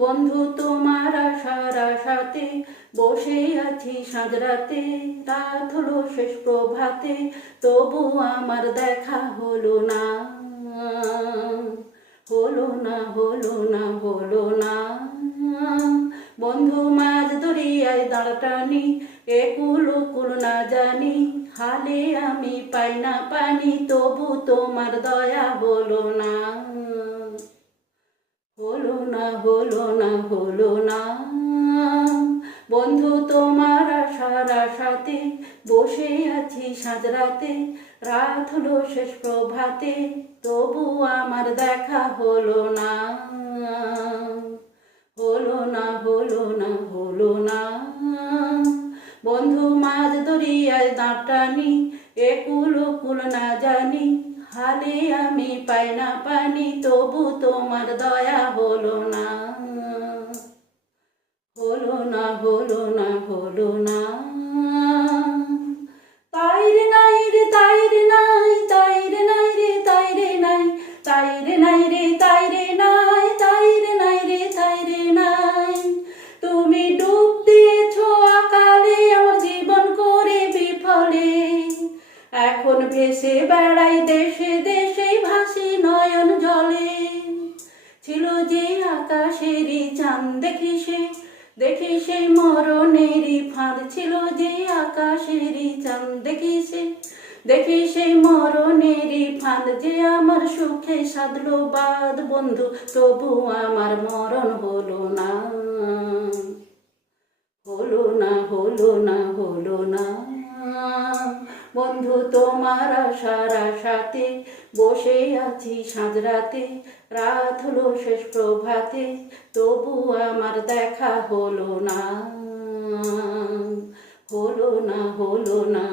বন্ধু তোমার আশার আশাতে বসে আছি সাঁঝরাতে, রাত হলো শেষ প্রভাতে, তবু আমার দেখা হলো না, হলো না, হলো না, হলো না। বন্ধু মাঝ দরিয়ায় দাঁড় টানি, একুল ওকুল না জানি, হালে আমি পাই না পানি, তবু তোমার দয়া হলো না, হলো না, হলো না, হলো না। বন্ধু তোমার আশার আশাতে বসে আছি সাঁঝরাতে, রাত হলো শেষ প্রভাতে, তবু আমার দেখা হলো না, হলো না, হলো না, হলো না। বন্ধু মাঝ দরিয়ায় দাঁড় টানি, একুল ওকুল না জানি, হালে আমি পাই না পানি, তবু তোমার দয়া হলো না, হলো না, হলো না, হলো না। তাই রে নাই রে, তাই রে নাই, তাই রে নাই রে, তাই রে নাই, তাই রে নাই রে, তাই রে নাই, তাই রে নাই রে, তাই রে নাই। তুমি ডুব দিয়েছো আকালে আমার জীবন করে বিফলে, এখন ভেসে বেড়াই দেশে দেশে, ভাসি নয়ন জলে। ছিল যে আকাশেরই চাঁদ দেখি সেই মরণেরই ফাঁদ, ছিল যে আকাশেরই চাঁদ দেখি সেই মরণেরই ফাঁদ, যে আমার সুখে সাধলো বাদ বন্ধু, তবু আমার মরণ হলো না, হলো না, হলো না, হলো না। বন্ধু তোমার আশার আশাতে বসে আছি সাঁঝরাতে, রাত হলো শেষ প্রভাতে, তবু আমার দেখা হলো না, হলো না, হলো না।